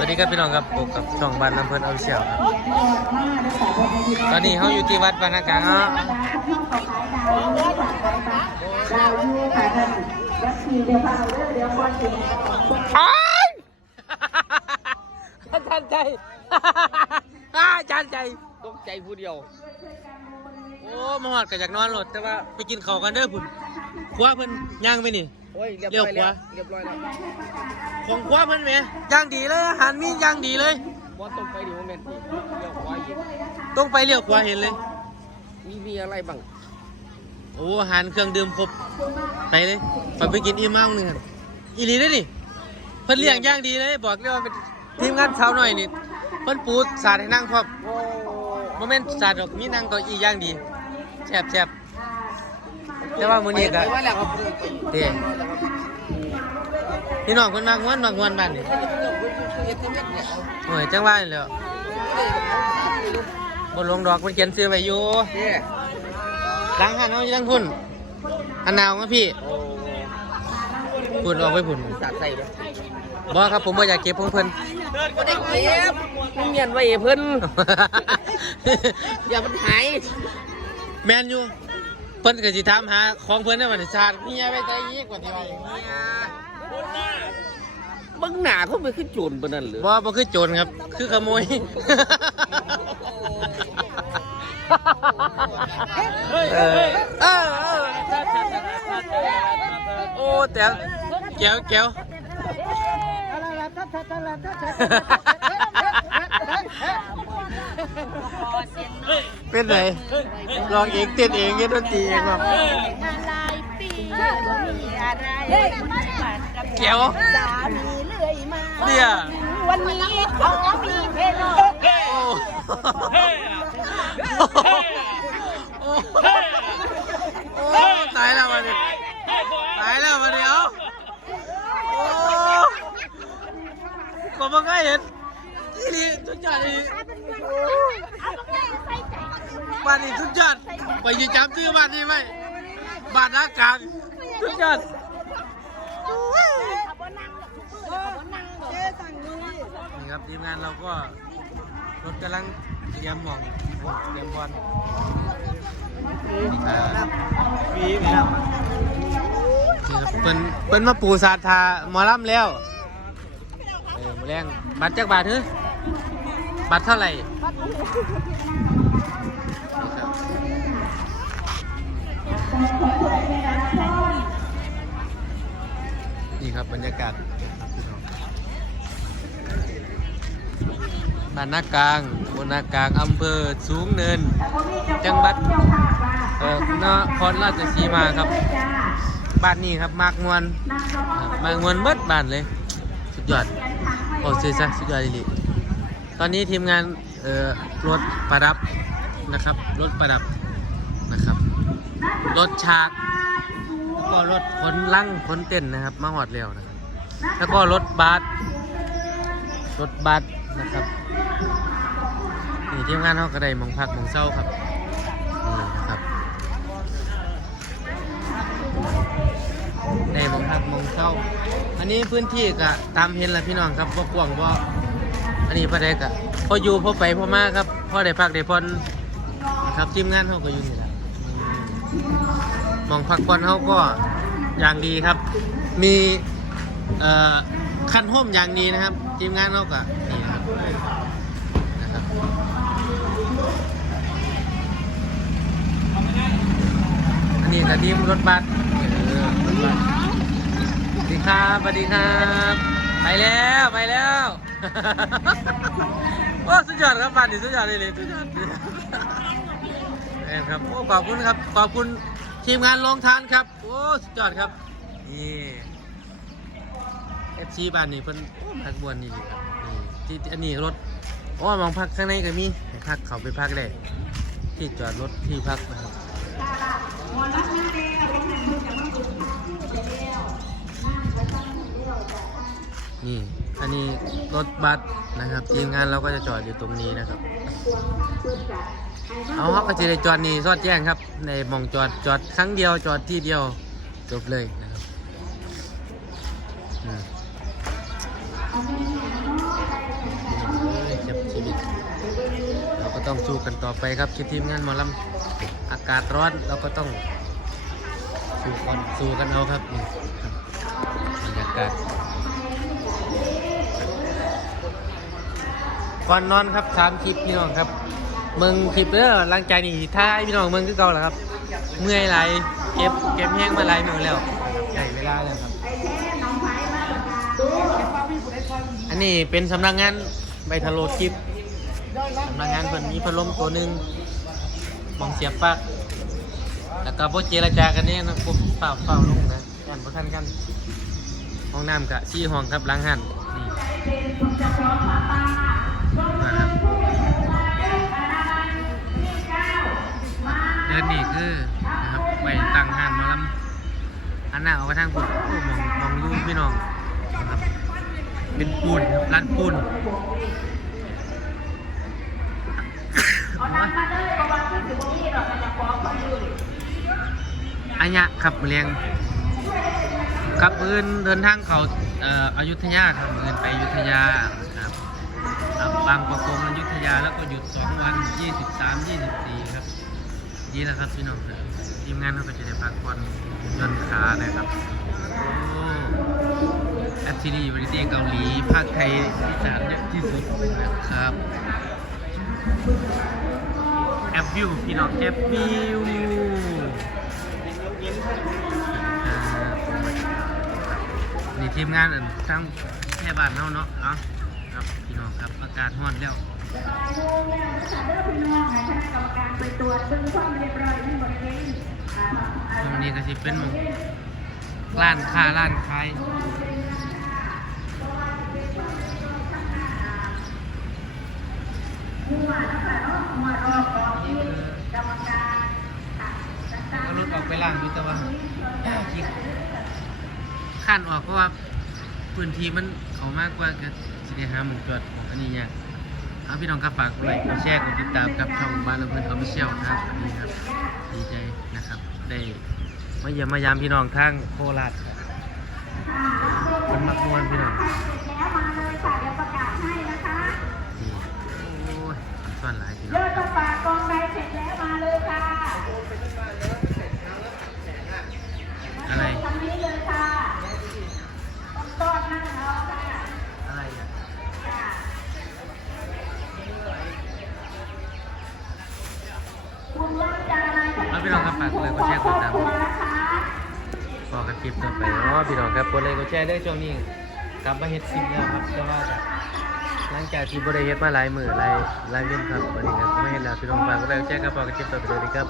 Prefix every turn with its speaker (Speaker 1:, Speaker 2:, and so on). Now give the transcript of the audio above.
Speaker 1: วัสดีครับพี่น้องครับพบกับช่องบ้านน้ำเพลินเอาเชียวครับ ตอนนี้เขาอยู่ที่วัดบรรณากลางเนาะ
Speaker 2: ดาวยูค่ะท่านวัดทีเดียวเปล่าเด้อเดี๋ยวคนถึง
Speaker 1: อาจารย์ใจอาจารย์ใจ
Speaker 3: ตกใจผู้เดียว
Speaker 1: โอ้มาหอดก็อยากนอนรถแต่ว่าไปกินข้าวกันเด้อพุ่นคว้าเพิ่นย่างไปนี่
Speaker 3: โอ้ยเรียบ
Speaker 1: เลี้ยว
Speaker 3: ร้อย
Speaker 1: ข
Speaker 3: แล้ว
Speaker 1: วา
Speaker 3: เรียบร้อยแล้ว
Speaker 1: ของคว้าเพิ่นแหมย่างดีเลยอาหารมีย่างดีเลย
Speaker 3: บอสตรงไปดิโมเมนต์ที่เลี้ยวขวาอีก
Speaker 1: ต้องไปเลี้ยวขวาเห็นเลย
Speaker 3: มีมีอะไรบ้าง
Speaker 1: โอ้อาหารเครื่องดื่มครบไปเลยไปไปกินอิ่มมากนึงครับอีหลีได้อนี่เพิ่นเลี้ยงย่างดีเลยบอกเลยว่าเป็นทีมงานเช้าหน่อยนี่เพิ่นปูสาดให้นั่งพร้อม
Speaker 3: โอ้
Speaker 1: โมเมนต์สาดดอกมีนั่งเก็อีย่างดีแซ่บแซ่บ แต่ว่ามื้อนี้ก็
Speaker 3: ไปไว้แล้วครับ
Speaker 1: เด้พี่น้องเพิ่นมากม่วนมากม่วนบ้านนี่โอ้ยจังว่าแหล้วบ่ลงดอกเพิ่นเขียนซื้อไว้อยู่
Speaker 3: เด้
Speaker 1: หลังหันเอาอยู่ทางพุ่นหันหนาวมาพี่
Speaker 3: โอ้
Speaker 1: พุ่นออกไปพุ่น
Speaker 3: สาดใส่เลย
Speaker 1: บ่ครับผมบ่อยากเก็บของเพิ่น
Speaker 3: ก็ได้เก็บมึงเงียนไว้ให้เพิ่นอย่ามันหาย
Speaker 1: แม่นอยู่ เพิ่นก็สิถามหาของเพิ่นในวันศาสตร์มีอะไรใจอีกกว่าที่ว่าอย่างนี้
Speaker 3: เบิ่งหน้าเขาไปขึ้นโจรปานนั้นเหรือ
Speaker 1: บ่บ่คือโจรครับ คือขโมย เออเออเออโอ้แต่แก้วแก้วเป็นไร ลองเองเต้นเองเล่นดนตรีเองครับ
Speaker 4: อะไรปีบ่มีอะไรมันกับ
Speaker 1: แก้ว
Speaker 4: สามีเลื่อยมา
Speaker 1: เนี่ย
Speaker 4: วันนี้ขอมีเพลง
Speaker 1: โอ้โอ้โอ้ตายแล้ววันนี้ตายแล้ววันนี้เอ้าโอ้ก็มาใกล้เห็นอีนี่ทุกอย่างอี บ้านนี้ทุกย่างไปยืนจำชื่อบ้านนี้ไหมบ้านนักกลางทุกย่างนี่ครับทีมงานเราก็รถกำลังเตรียมหม่องเตรียมบอลนี่ครับ
Speaker 3: มีครับ
Speaker 1: นี่ครับเป็นเป็นมาปูสาธาหมอลำแล้วเออมาแรงบัตรจักบาทเฮ้ยบัตรเท่าไหร่นี่ครับ นี่ครับบรรยากาศบ้านนากลางบนนากลางอำเภอสูงเนิน จังหวัดเอ่อนครราชสีมาครับ บ้านนี้ครับมากมวนมากมวนเบิดบ้านเลย สุดยอดโอ้ซื้อซะสุดยอดดีตอนนี้ทีมงานเอ่อรถประดับนะครับ รถประดับนะครับ รถฉากแล้วก็รถขนลังขนเต้นนะครับ มาหอดเร็วนะครับ แล้วก็รถบัสรถบัสนะครับนี่ทีมงานเขาก็ได้หมองพักหมองเศร้าครับนี่นะครับในหมองพักหมองเศร้า อันนี้พื้นที่ก็ตามเห็นแหละพี่น้องครับว่ากว้างว่าอันนี้พ่อได้กะพออยู่พ่อไปพ่อมาครับพ่อได้พักได้ผ่อนนะครับทีมงานเขาก็อยู่นี่แหละ มองพักผ่อนเขาก็อย่างดีครับ มีคันห้มอย่างดีนะครับทีมงานเขาก็นี่นะครับนะครับอันนี้ก็ทีมรถบัสสวัสดีครับสวัสดีครับ ไปแล้วไปแล้วโอ้สุดยอดครับบ้านนี้สุดยอดเลยเลยสุดยอด เอ็ครับโอ้ขอบคุณครับขอบคุณทีมงานลงทานครับโอ้สุดยอดครับนี่เอฟซีบ้านนี้เพิ่นโอ้พักบวนนี่เลยครับนี่ที่อันนี้รถโอ้มองพักข้างในก็มีให้พักเขาไปพักได้ที่จอดรถที่พักนะครับนี่อันนี้รถบัสนะครับทีมงานเราก็จะจอดอยู่ตรงนี้นะครับ เอาครับก็จะได้จอดนี่สอดแจ้งครับ ในมองจอดจอดครั้งเดียวจอดที่เดียวจบเลยนะครับเราก็ต้องสู้กันต่อไปครับทีมงานหมอลำอากาศร้อนเราก็ต้องสู้กันสู้กันเอาครับบรรยากาศก่อนนอนครับสามคลิปพี่น้องครับ เมืองคลิปเด้อหลังจากนี้ท้าพี่น้องเมืองคือเก่าแล้วครับ เมื่อยไหลายเก็บเก็บแห้งมาไหลายมือแล้วใหญ่เวลาแล้วครับ อันนี้เป็นสำนักงานใบทะโลคลิปสำนักงานเพิ่นมีพัดลมตัวหนึ่งมองเสียบปลั๊กแล้วก็พวกเจรจากันเนี่ยนะผมเปล่าเปล่าลงนะกันพวกท่านกันห้องน้ำกะชี้ห้องครับล้างหันนี่ นนี้คือนะครับไว้ตั้งหันมาลำอันหน้าเอาไปทางปุ่นโอ้มองมองดูพี่น้องนะครับเป็นปูนครับร้านปูนอันยะขับเรียงขับอื่นเดินทางเขาเอ่ออยุธยาครับอื่นไปอยุธยาครับครับบางประกงอยุธยาแล้วก็หยุด 2 วัน 23 24 นี่แหละครับพี่น้องครับทีมงานเขาก็จะได้พักผ่อนย่อนขานะครับโอ้แอปซีรีส์วาไรตี้เกาหลีภาคไทยอีสานเยอะที่สุดนะครับแอปวิวพี่น้องแอปวิวนี่ทีมงานอันทั้งแค่บ้านเฮาเนาะเอาครับพี่น้องครับอากาศร้อนแล้ว ตรงนี้ก็สิเป็นหมู่ร้านค้าร้านขายเอารถออกไปล่างอยู่แต่ว่าขี้ขั้นออกเพราะว่าพื้นที่มันเขามากกว่าก็สิได้หาหมุจอดของอันนี้เนี่ยาก เอาพี่น้องครับฝากกดไลค์กดแชร์กดติดตามกับช่องบ้านลำเพิ่นออฟฟิเชียลครับวัสดีครับดีใจนะครับ ได้มาเยี่ยมมายามพี่น้องทางโคราชครับมันมักมวนพี่น้อง
Speaker 2: แล้วมาเลยค่ะเดี๋ยวประกาศให้นะคะ
Speaker 1: นี่โอ้ยส่วนหลายพี่น้
Speaker 2: เลิ
Speaker 1: อง
Speaker 2: เอา
Speaker 1: พี่น้องครับฝากกดไลค์กดแชร์กดติดตาม
Speaker 2: นะคะ
Speaker 1: พอกับคลิปต่อไปอ๋อพี่น้องครับกดไลค์กดแชร์ได้ช่วงนี้กลับมาเฮ็ดคลิปแล้วครับก็ว่าก็หลังจากที่บริเฮ็ดมาหลายมื้อหลายหลายเว้นครับวันนี้ครับไม่เห็นแล้วพี่น้องฝากกดไลค์กดแชร์ครับพอกับคลิปต่อไปเลยครับ